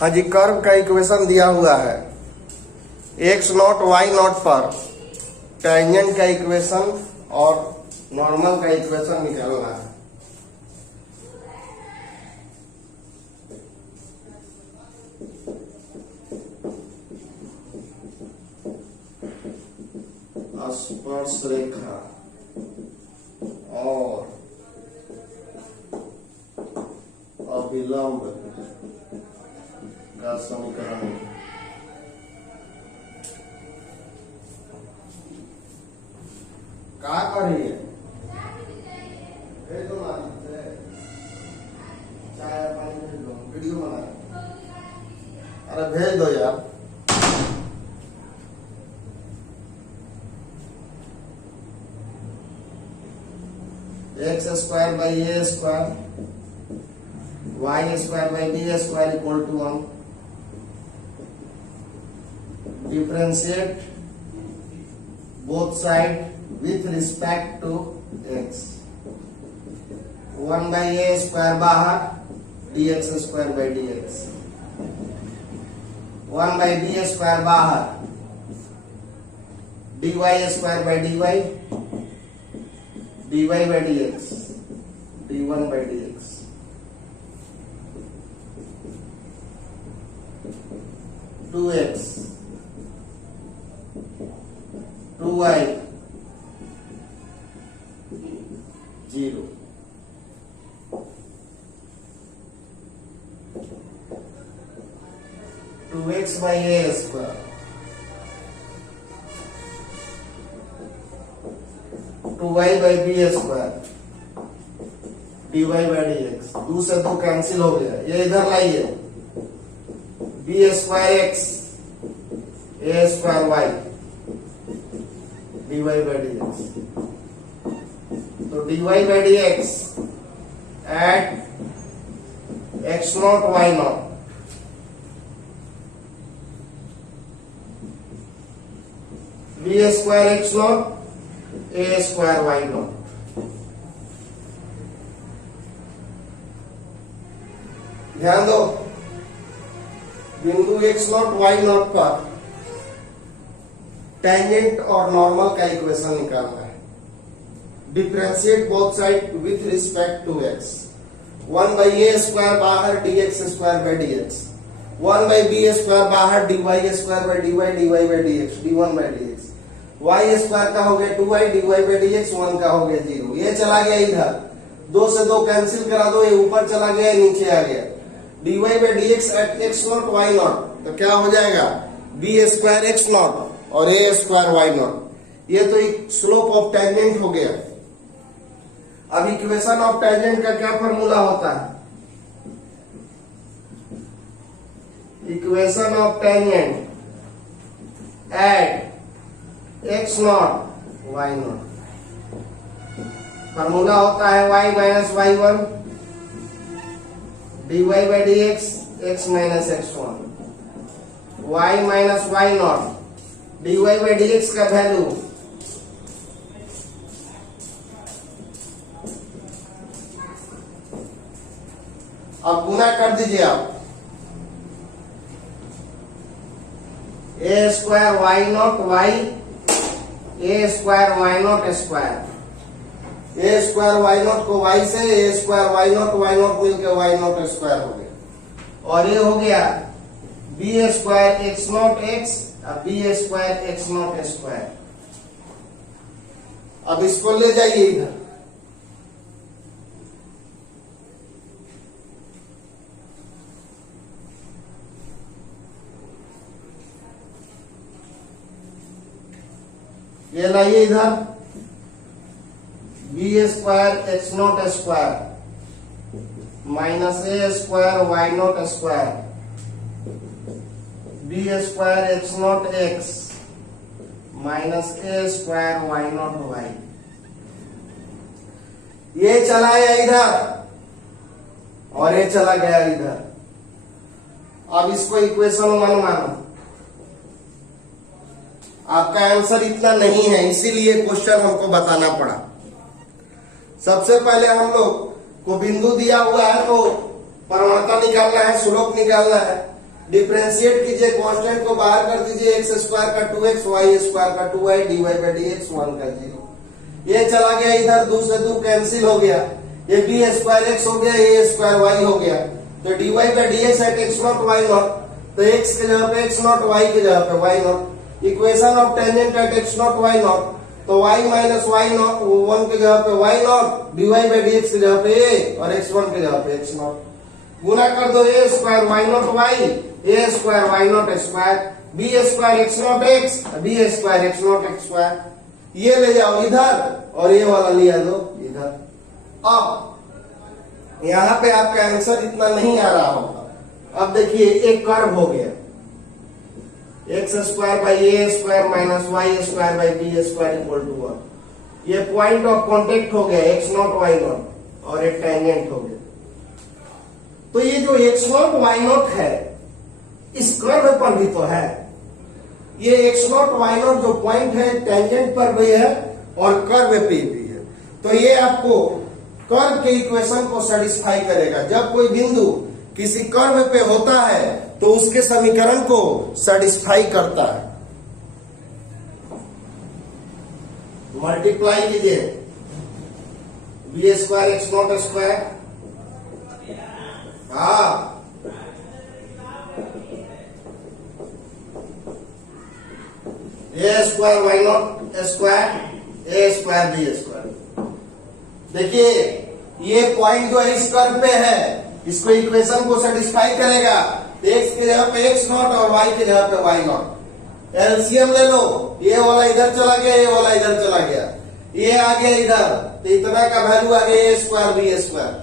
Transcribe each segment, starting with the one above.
हाँ जी, कर्व का इक्वेशन दिया हुआ है x नॉट y नॉट पर टेंजेंट का इक्वेशन और नॉर्मल का इक्वेशन निकालना है। स्पर्श रेखा और अभिलंब का समीकरण। क्या कर रही है? भेज दो ना, चाय पानी भेज दो, वीडियो बना। अरे भेज दो यार। X square by a square y square by b square equal to 1। Differentiate both side with respect to x। 1 by a square बाहर dx square by dx। 1 by b square बाहर dy square by dy by dx d1 by dx। 2x 2y 0। Two x by a square 2y by b square dy by dx। 2 से 2 cancel हो गया, ये इधर लाइए। B square x a square y dy by dx। तो dy by dx at x not y not b square x not a square y not. ध्यान दो, बिंदु x नॉट y नॉट पर टेंजेंट और नॉर्मल का equation निकालना है। Differentiate both side with respect to x। 1 by a square बाहर dx square by dx। 1 by b square बाहर dy square by dy by dx d1 by dx। y square का हो गया 2y dy by dx 1 का हो गया 0। ये चला गया इधर, 2 से 2 कैंसिल करा दो, ये ऊपर चला गया नीचे आ गया। dy by dx at x not y not, तो क्या हो जाएगा? b स्क्वायर x नॉट और a स्क्वायर y नॉट। ये तो एक स्लोप ऑफ टेंजेंट हो गया। अब इक्वेशन ऑफ टेंजेंट का क्या फॉर्मूला होता है? Equation of tangent at x not y nought. Formula होता है y minus y1 dy by dx x minus x1। y minus y nought dy by dx का वैल्यू अब गुना कर दीजिए आप। A square y not y a square y not square. A square y nought को y से a square y nought मिलकर y not square हो गया। और ये हो गया B square x not x और b square x not square. अब इसको ले जाइए इधर। ये लाइए इधर, b square x not square minus a square y not square b square x not x minus a square y not y. ये चला गया इधर और ये चला गया इधर। अब इसको इक्वेशन 1 मानो। आपका आंसर इतना नहीं है, इसीलिए क्वेश्चन हमको बताना पड़ा। सबसे पहले हम लोग को बिंदु दिया हुआ है तो प्रवणता निकालना है, स्लोप निकालना है। डिफ्रेंशिएट कीजिए, कांस्टेंट को बाहर कर दीजिए, एक्स स्क्वायर का 2x, वाई स्क्वायर का 2y, dy बाई dx 1 का 0। ये चला गया इधर, 2 से 2 कैंसिल हो गया, ये बी स्क्वायर एक्स हो गया, ये स्क्वायर वाई हो गया, तो dy by dx at x not y not, तो x के जगह पे x नॉट, y के जगह पे y not. Equation of tangent at x not y not, तो y माइनस y नॉट 1 के जगह पे y nought, dy by dx के जगह पे a और x1 के जगह पे x नॉट। गुना कर दो, a square y not y, a square y not square, b square x not x, b square x not x square. ये ले जाओ इधर और ये वाला लिया दो इधर। अब यहाँ पे आपका आंसर इतना नहीं आ रहा होगा। अब देखिए एक कर्व हो गया, x square by a square minus y square by b square equal to 1। ये पॉइंट ऑफ कॉन्टेक्ट हो गया एक्स नॉट वाई नॉट और एक टेंजेंट हो गया। तो ये जो एक्स नॉट वाई नॉट है इस कर्व पर भी तो है, ये एक्स नॉट वाई नॉट जो पॉइंट है टेंजेंट पर भी है और कर्व पे भी है। तो ये आपको कर्व के इक्वेशन को सेटिस्फाई करेगा। जब कोई बिंदु किसी कर्व पे होता है तो उसके समीकरण को सेटिस्फाई करता है। मल्टीप्लाई कीजिए, b square x not square, हाँ a square y not square, a square b square. देखिए ये पॉइंट जो है इस कर्व पे है, इसको इक्वेशन को सेटिस्फाई करेगा। एक्स के जगह पे एक्स नॉट और वाई के जगह पे वाई नॉट। एलसीएम ले लो, ये वाला इधर चला गया, ये वाला इधर चला गया, ये आ गया इधर, तो इतना का वैल्यू आ गया ए स्क्वायर बी स्क्वायर।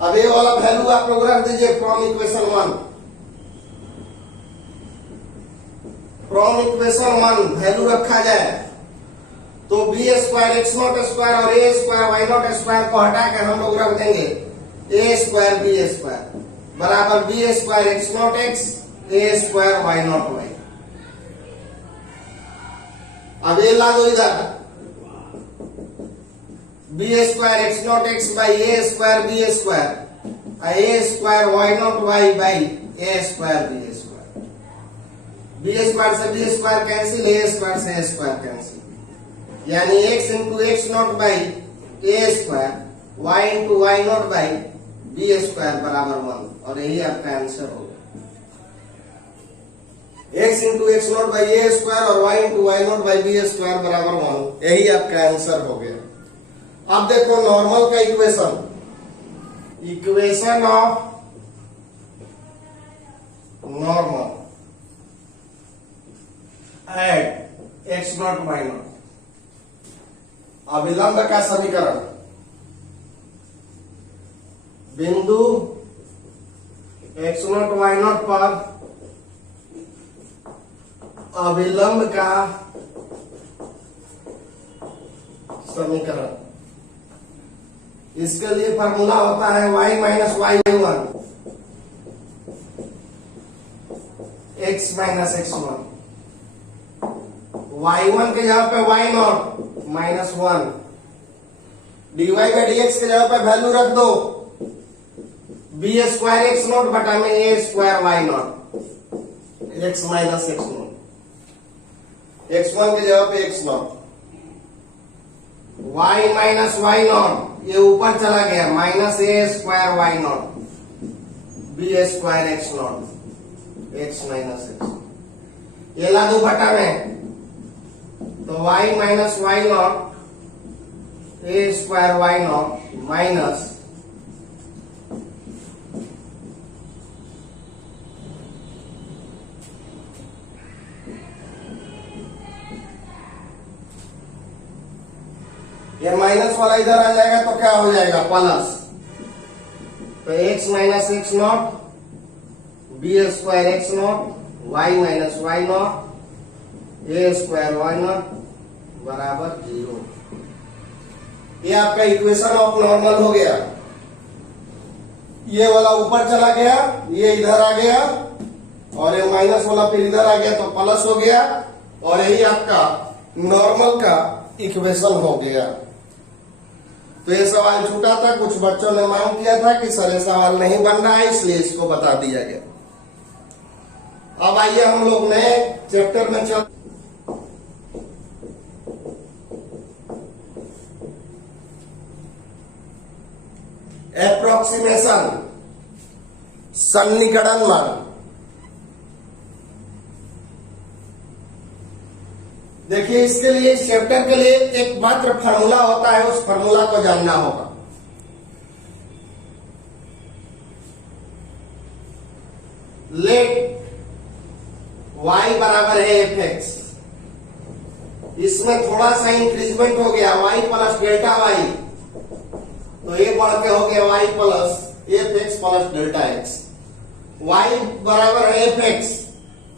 अब ये वाला वैल्यू आप लोग रख दीजिए from equation 1। From equation 1 value रखा जाए तो b square x not square और a square y not square को हटा कर हम लोग रख देंगे ए स्क्वायर बी स्क्वायर बराबर b square x not x, a square y not y. अब ये ला दो इधर, b square x not x by a square b square, a square y not y by a square b square. B square से b square cancel, a square से a square cancel, यानी x into x not by a square, y into y not by b square बराबर 1, और यही आपका answer होगा। x into x not by a square और y into y not by b square बराबर 1, यही आपका आंसर हो गया। अब देखो नॉर्मल का equation, equation of normal at x not y not, अविलंब का समीकरण, बिंदु एक्स नॉट वाई नॉट पर अविलंब का समीकरण। इसके लिए फॉर्मूला होता है y minus y one, x minus x one, y1 के जगह पे y नॉट माइनस 1, dy बाई dx के जगह पे वैल्यू रख दो बी स्क्वायर एक्स नॉट बटा में a square y nought, x minus x nought, x1 के जगह पे x not, y minus y nought, ये ऊपर चला गया minus a square y nought, b square x not, x minus x, ये ला दो बटा में, तो y minus y not a square y nought minus ये माइनस वाला इधर आ जाएगा तो क्या हो जाएगा प्लस, तो x minus x not b square x not y minus y not a square y not बराबर 0। ये आपका इक्वेशन ऑफ नॉर्मल हो गया। ये वाला ऊपर चला गया, ये इधर आ गया, और ये माइनस वाला फिर इधर आ गया तो प्लस हो गया, और यही आपका नॉर्मल का इक्वेशन हो गया। तो ये सवाल छूटा था, कुछ बच्चों ने मांग किया था कि सर ये सवाल नहीं बन रहा है, इसलिए इसको बता दिया गया। अब आइए हम लोग नए चैप्टर में चल। एप्रोक्सीमेशन, सन्निकटन मान। देखिए, इसके लिए, इस चैप्टर के लिए एक मात्र फार्मूला होता है, उस फार्मूला को जानना होगा। लेट y बराबर है एफ एक्स, इसमें थोड़ा सा इंक्रीजमेंट हो गया, y प्लस डेल्टा y, तो ये बढ़ के हो गया y plus F x plus delta x. y बराबर है एफ एक्स,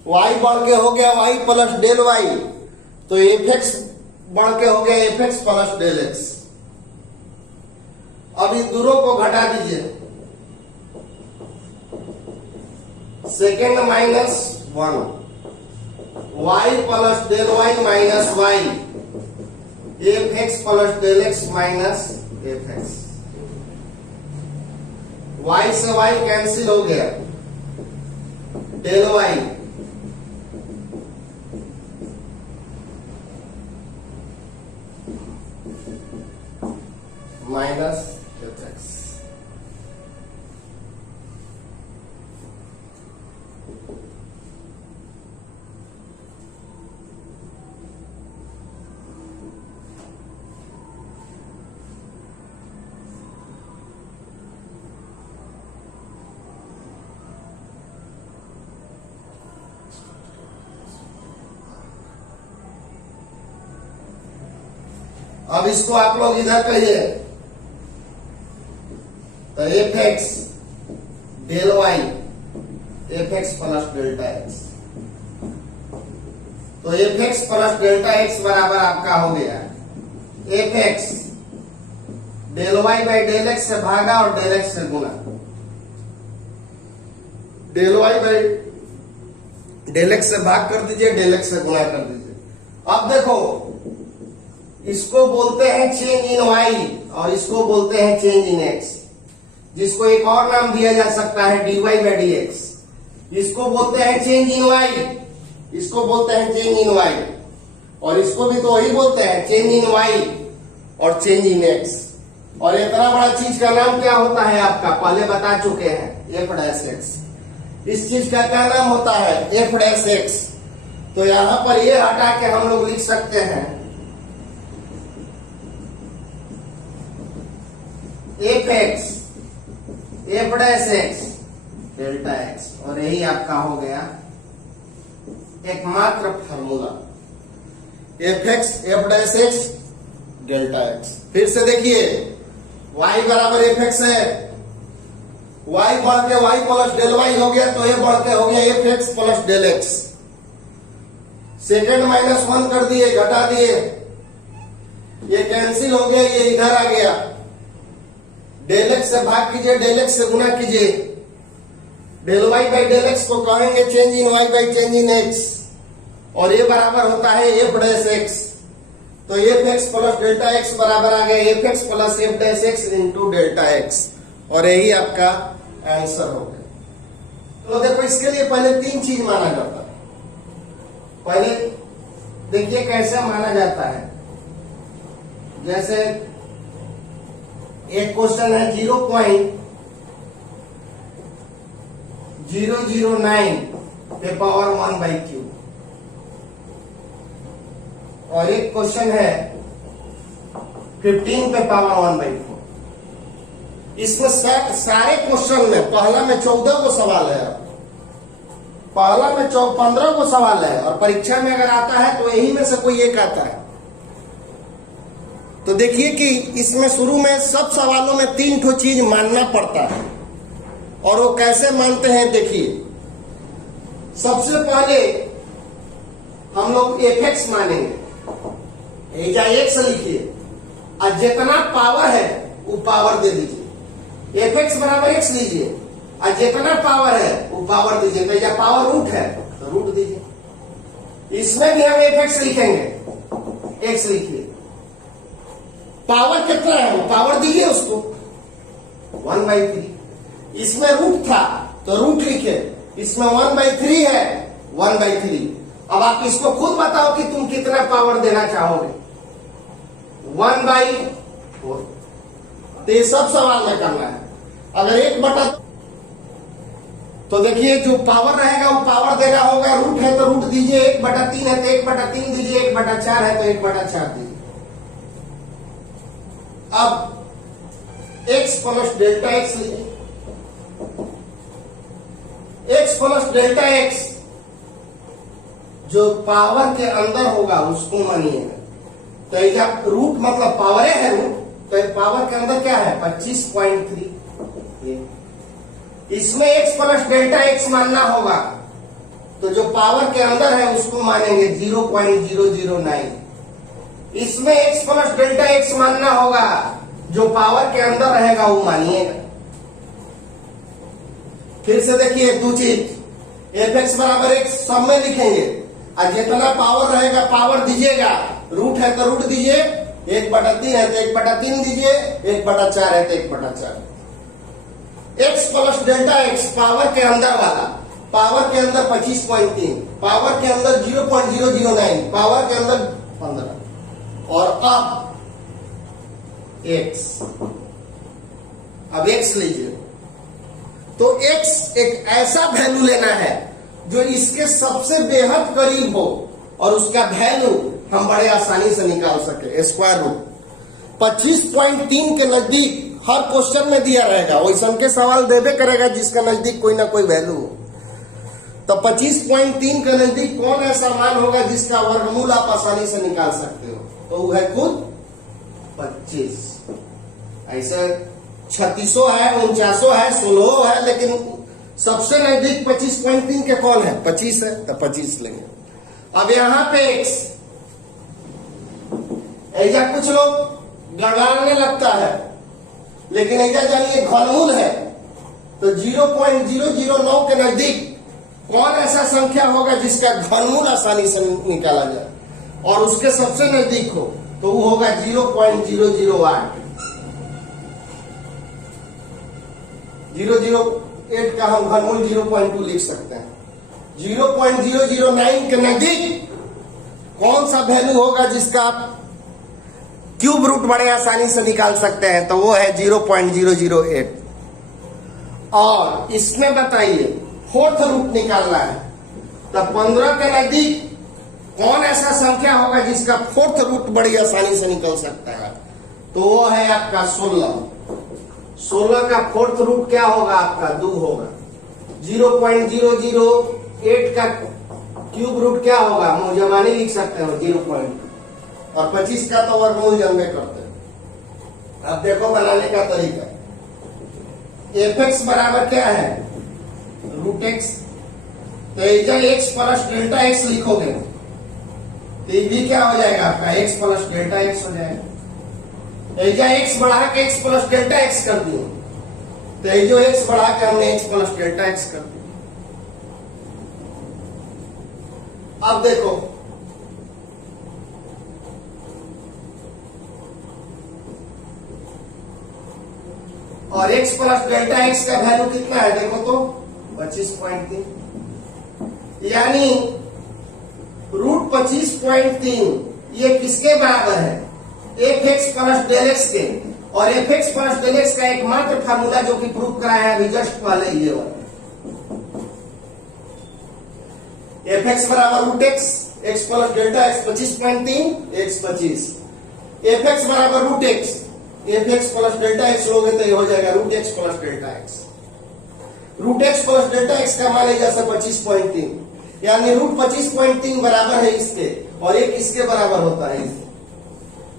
y बढ़ के हो गया y प्लस डेल y, तो एफ एक्स बढ़ के हो गया f x plus del x. अब इन दोनों को घटा दीजिए, second minus 1, y plus del y minus y, f x plus del x minus f x. y से y कैंसिल हो गया, del y minus f x. अब इसको आप लोग इधर कहिए, तो f x del y f x plus delta x, तो f x plus delta x बराबर आपका हो गया f x del y by del x से भागा और डेल एक्स से गुना, del y by del x से भाग कर दीजिए, डेल एक्स से गुना कर दीजिए। अब देखो, इसको बोलते हैं चेंज इन वाई और इसको बोलते हैं चेंज इन एक्स, जिसको एक और नाम दिया जा सकता है dy बाई डी एक्स। इसको बोलते हैं चेंज इन वाई, इसको बोलते हैं चेंज इन वाई, और इसको भी तो वही बोलते हैं चेंज इन वाई और चेंज इन एक्स। और इतना बड़ा चीज का नाम क्या होता है आपका, पहले बता चुके हैं, एफ डैश एक्स। इस चीज का क्या नाम होता है, एफ डैश एक्स। तो यहां पर ये हटा के हम लोग लिख सकते हैं F x F dash x delta x, और यही आपका हो गया एकमात्र formula, F x F dash x delta x. फिर से देखिए, y बराबर एफ एक्स है, y बढ़ के y प्लस डेल y हो गया, तो ये बढ़ के हो गया f x plus del x. Second minus 1 कर दिए, घटा दिए, ये कैंसिल हो गया, ये इधर आ गया, डेल एक्स से भाग कीजिए, डेल एक्स से गुना कीजिए, del y by del x को कहेंगे change in y by change in x, और ये बराबर होता है एफ डैश एक्स। तो f x plus delta x बराबर आ गया f x plus f dash x into delta x, और यही आपका आंसर हो गया। तो देखो, इसके लिए पहले 3 चीज माना जाता है। पहले देखिए कैसे माना जाता है, जैसे एक क्वेश्चन है 0.009 पे पावर 1 बाई क्यू, और एक क्वेश्चन है 15 पे पावर 1 बाई 4। इसमें सारे क्वेश्चन में पहला में 14 को सवाल है, पहला में 15 को सवाल है, और परीक्षा में अगर आता है तो यही में से कोई एक आता है। तो देखिए कि इसमें शुरू में सब सवालों में 3 ठो चीज मानना पड़ता है, और वो कैसे मानते हैं देखिए। सबसे पहले हम लोग एफ एक्स मानेंगे, या एक्स लिखिए, और जितना पावर है वो पावर दे दीजिए, एफ एक्स बराबर एक्स लीजिए, और जितना पावर है वो पावर दीजिए, तो या पावर रूट है तो रूट दीजिए। इसमें भी हम एफ एक्स लिखेंगे, एक्स लिखिए, पावर कितना है वो पावर दीजिए उसको 1/3। इसमें रूट था तो रूट लिखे, इसमें 1/3 है 1/3। अब आप इसको खुद बताओ कि तुम कितना पावर देना चाहोगे। 1/4। तो ये सब सवाल में करना है। अगर 1/, तो देखिए जो पावर रहेगा वो पावर देना होगा। रूट है तो रूट दीजिए, 1/3 है तो 1/3 दीजिए, 1/4 है तो 1/4 दीजिए। अब x प्लस डेल्टा x लीजिए। x प्लस डेल्टा x जो पावर के अंदर होगा उसको मानिएगा। तो ये रूट मतलब पावर है रूट, तो पावर के अंदर क्या है 25.3। इसमें x प्लस डेल्टा x मानना होगा, तो जो पावर के अंदर है उसको मानेंगे 0.009। इसमें x प्लस डेल्टा x मानना होगा, जो पावर के अंदर रहेगा वो मानिएगा। फिर से देखिए दो चीज, fx बराबर x सब में लिखेंगे और जितना पावर रहेगा पावर दीजिएगा। रूट है तो रूट दीजिए, 1/3 है तो 1/3 दीजिए, 1/4 है तो 1/4। x plus delta x power के अंदर वाला, पावर के अंदर 25.3, पावर के अंदर 0.009, पावर के अंदर 15। और अब x, अब x लीजिए। तो x एक ऐसा वैल्यू लेना है जो इसके सबसे बेहद करीब हो और उसका वैल्यू हम बड़े आसानी से निकाल सके। स्क्वायर रूट 25.3 के नजदीक हर क्वेश्चन में दिया रहेगा, वैसा के सवाल देवे करेगा जिसका नजदीक कोई ना कोई वैल्यू हो। तो 25.3 के नजदीक कौन ऐसा मान होगा जिसका वर्गमूल आप आसानी से निकाल सकते हो, तो वो है खुद 25। ऐसे 3600 है, 4900 है, 1600 है, लेकिन सबसे नजदीक 25.3 के कौन है 25 है, तो 25 लेंगे। अब यहां पे x, ऐसा कुछ लोग गड़बड़ाने लगता है, लेकिन ऐसा जानिए घनमूल है, तो 0.009 के नजदीक कौन ऐसा संख्या होगा जिसका घनमूल आसानी से निकाला जाए और उसके सबसे नजदीक हो, तो वो होगा 0.008। 008 का हम घनमूल 0.2 लिख सकते हैं। 0.009 के नजदीक कौन सा वैल्यू होगा जिसका आप क्यूब रूट बड़े आसानी से निकाल सकते हैं, तो वो है 0.008। और इसमें बताइए फोर्थ रूट निकालना है, तो 15 के नजदीक कौन ऐसा संख्या होगा जिसका फोर्थ रूट बड़ी आसानी से निकल सकता है, तो वो है आपका 16। 16 का फोर्थ रूट क्या होगा आपका 2 होगा। 0.008 का क्यूब रूट क्या होगा, मुझमानी लिख सकते हो 0. और 25 का तो वर्गमूल जन्मे करते हैं। अब देखो बनाने का तरीका, fx बराबर क्या है रूट x, तो x प्लस डेल्टा x लिखोगे तो ये भी क्या हो जाएगा आपका x प्लस डेल्टा x हो जाएगा। x बढ़ा के x प्लस डेल्टा x कर दिए, तो जो x बढ़ा के हमने x प्लस डेल्टा x कर दिया। अब देखो और x प्लस डेल्टा x का वैल्यू कितना है देखो तो 25.3, यानी रूट 25.3 ये किसके बराबर है fx प्लस डेल x के। और fx प्लस डेल x का एकमात्र फार्मूला जो कि प्रूव कराया है अभी जस्ट पहले ये वाला, fx बराबर root x plus delta x 25.3 x 25, fx बराबर root x, fx plus delta x लोगे तो ये हो जाएगा root x plus delta x। Root x plus delta x का मान है जैसे 25.3, यानी रूट 25.3 बराबर है इसके और एक इसके बराबर होता है इसके।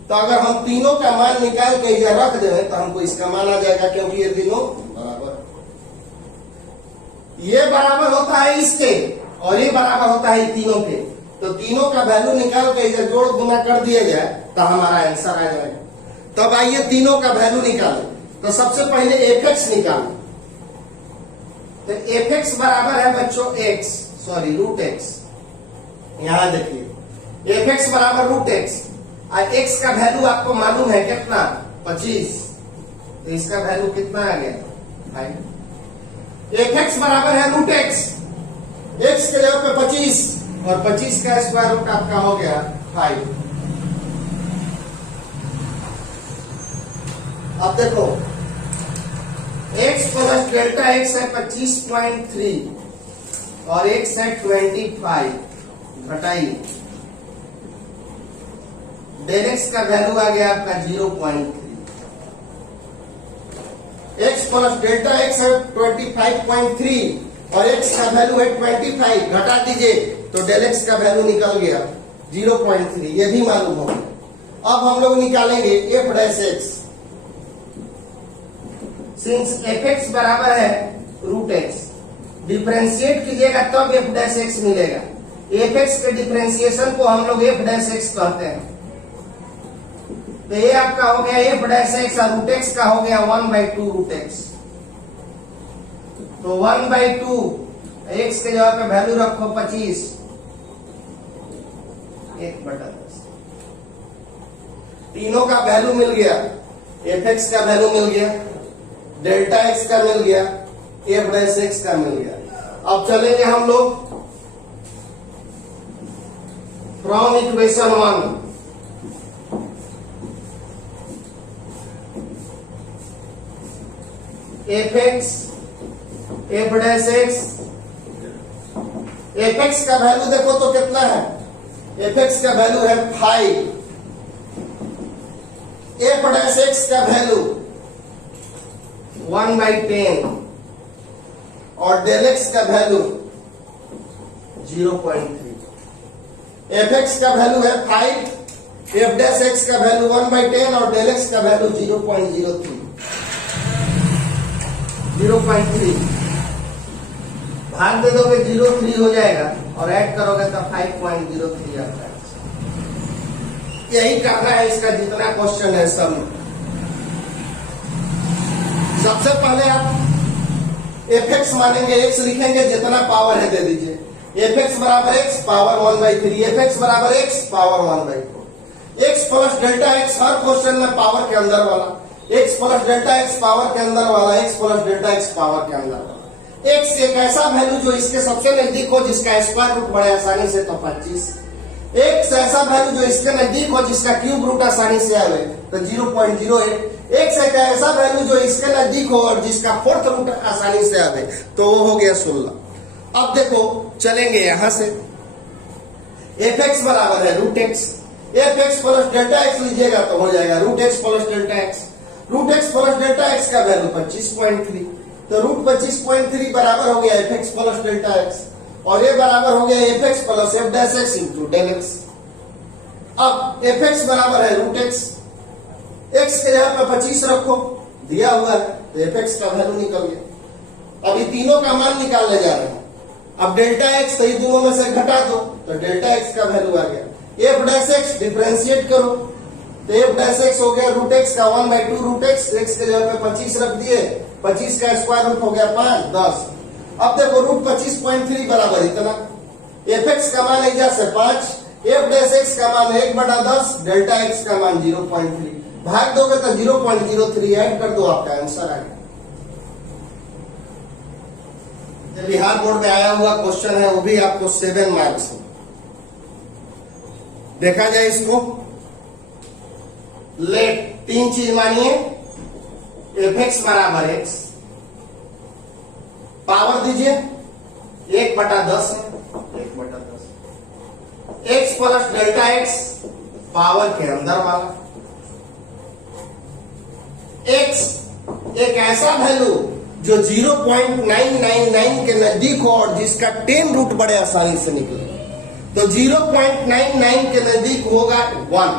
तो अगर हम तीनों का मान निकाल के इधर रख दें तो हमको इसका मान आ जाएगा, क्योंकि ये तीनों बराबर, ये बराबर होता है इसके और ये बराबर होता है तीनों के। तो तीनों का वैल्यू निकाल के इधर जोड़ गुना कर दिया जाए तो हमारा आंसर आ जाएगा। तब आइए तीनों का वैल्यू निकालें। तो सबसे पहले fx निकालें, तो fx बराबर है बच्चों रूट x। यहां देखिए fx बराबर रूट x और x का वैल्यू आपको मालूम है कितना 25, तो इसका वैल्यू कितना आ गया 5। fx बराबर है रूट x, x के जगह पे 25 और 25 का स्क्वायर रूट आपका हो गया 5। अब देखो x प्लस डेल्टा x है 25.3 और x है 25, घटाइए, डेल x का वैल्यू आ गया आपका 0.3। x प्लस डेल्टा x है 25.3 और x का वैल्यू है 25, घटा दीजिए तो डेल x का वैल्यू निकल गया 0.3, ये भी मालूम हो गया। अब हम लोग निकालेंगे f dash x, since fx बराबर है रूट x, डिफरेंशिएट कीजिएगा तब f डैश x मिलेगा। fx के डिफरेंशिएशन को हम लोग f डैश x कहते हैं। तो ये आपका हो गया f डैश x और रूट x का हो गया 1/2 रूट x। तो 1/2 x के जगह पे वैल्यू रखो 25, 1/10। तीनों का वैल्यू मिल गया, fx का वैल्यू मिल गया, डेल्टा x का मिल गया, f डैश x का मिल गया। अब चलेंगे हम लोग from equation 1, fx f dash x, fx का वैल्यू देखो तो कितना है, fx का वैल्यू है 5, f डैश x का वैल्यू 1/10 और डेल x का वैल्यू 0.3। fx का वैल्यू है 5, f डैश x का वैल्यू 1/10 और डेल x का वैल्यू 0.03। भाग दे दोगे 0.3 हो जाएगा और ऐड करोगे तो 5.03 आता है। यही करना है इसका जितना क्वेश्चन है सब। सबसे पहले आप fx मानेंगे, x लिखेंगे, जितना पावर है दे दीजिए। fx बराबर x पावर 1/3, fx बराबर x power 1/4। x plus delta x हर क्वेश्चन में पावर के अंदर वाला, x plus delta x power के अंदर वाला, x plus delta x power के अंदर वाला। x एक ऐसा वैल्यू जो इसके सबसे नजदीक हो जिसका स्क्वायर रूट बड़े आसानी से, तो 25। x ऐसा वैल्यू जो इसके नजदीक हो जिसका क्यूब रूट आसानी से आवे, तो 0.08। x एक ऐसा वैल्यू जो इसके नजदीक हो और जिसका फोर्थ रूट आसानी से आवे, तो वो हो गया 16। अब देखो चलेंगे यहां से, fx बराबर है root x, fx plus delta x लीजिएगा तो हो जाएगा root x plus delta x। Root x plus delta x का वैल्यू 25.3, तो रूट 25.3 बराबर हो गया fx प्लस डेल्टा x और ये बराबर हो गया fx plus f dash x into del x। अब fx बराबर है रूट x, x के जगह पे 25 रखो, दिया हुआ है, तो fx का वैल्यू निकल गया। अभी तीनों का मान निकालने जा रहे हैं। अब डेल्टा x तो ये दोनों में से घटा दो, तो डेल्टा x का वैल्यू आ गया। f डैश x डिफरेंशिएट करो, तो f डैश x हो गया रूट x का 1/2 रूट x, x के जगह पे 25 रख दिए, 25 का स्क्वायर रूट हो गया 5, 10। अब देखो रूट 25.3 बराबर इतना, fx का मान इधर से 5, f डैश x का मान 1/10, डेल्टा x का मान 0.3, भाग दोगे तो 0.03 ऐड कर दो, आपका आंसर आ गया। बिहार बोर्ड में आया हुआ क्वेश्चन है, वो भी आपको 7 मार्क्स है। देखा जाए इसको, लेट 3 चीज मानिए, fx बराबर x, पावर दीजिए 1/10 है, 1/10, x plus delta x power के अंदर वाला, x एक ऐसा वैल्यू जो 0.999 के नजदीक हो और जिसका 10 रूट बड़े आसानी से निकले, तो 0.99 के नजदीक होगा 1।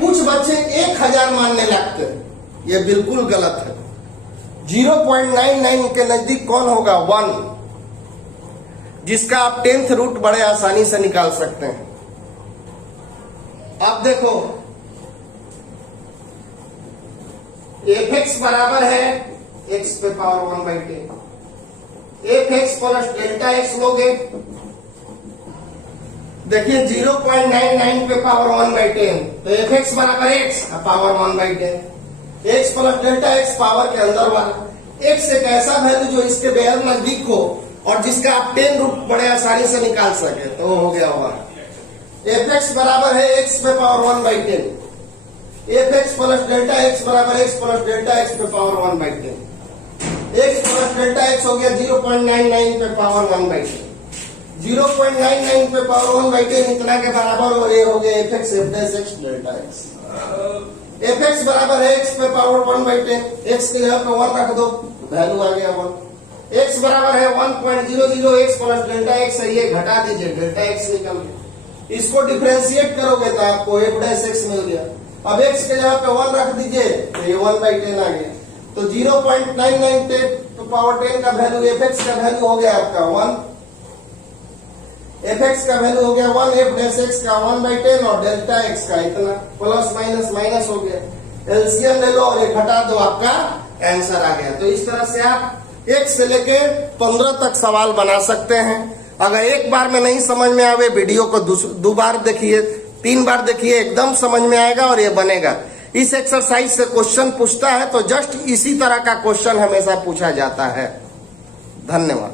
कुछ बच्चे 1000 मानने लगते हैं, यह बिल्कुल गलत है। 0.99 के नजदीक कौन होगा? 1, जिसका आप 10th रूट बड़े आसानी से निकाल सकते हैं। अब देखो fx बराबर है x पे power 1/10, fx plus delta x लोगे, देखिए 0.99 पे पावर 1/10, तो fx बराबर x power 1/10, x plus delta x power के अंदर वाला। x एक ऐसा वैल्यू जो इसके बेहद नजदीक हो और जिसका आप 10 रूट बड़े आसानी से निकाल सके, तो हो गया होगा एफ एक्स बराबर है एक्स पे power 1/10, F x plus delta x बराबर एक्स प्लस डेल्टा एक्स पे power 1/10, x plus delta x हो गया 0.99 पे पावर 1/10, 0.99 पे पावर 1/10 इतना के बराबर और ये हो गया f x F dash x delta x. F x बराबर है एक्स पे पावर 1/10, एक्स की जगह पे 1 रख दो, वैल्यू आ गया 1। एक्स बराबर है 1.00 एक्स प्लस डेल्टा एक्स है, ये घटा दीजिए, डेल्टा एक्स निकल गया। इसको डिफरेंशिएट करोगे तो आपको एफ डैश एक्स मिल गया। अब एक्स के जगह पे 1 रख दीजिए तो ये 1/10 आ गया। तो 0.99 तो पावर 10 का वैल्यू एफ एक्स का वैल्यू हो गया आपका 1, एफ एक्स का वैल्यू हो गया 1, एफ डैश एक्स का 1/10 और डेल्टा एक्स का इतना, प्लस माइनस माइनस हो गया, एलसीएम ले लो और ये घटा दो, आपका आंसर आ गया। तो इस तरह से आप 1 से लेके 15 तक सवाल बना सकते हैं। अगर एक बार में नहीं समझ में आवे, वीडियो को 2 बार देखिए, 3 बार देखिए, एकदम समझ में आएगा और ये बनेगा। इस एक्सरसाइज से क्वेश्चन पूछता है तो जस्ट इसी तरह का क्वेश्चन हमेशा पूछा जाता है। धन्यवाद।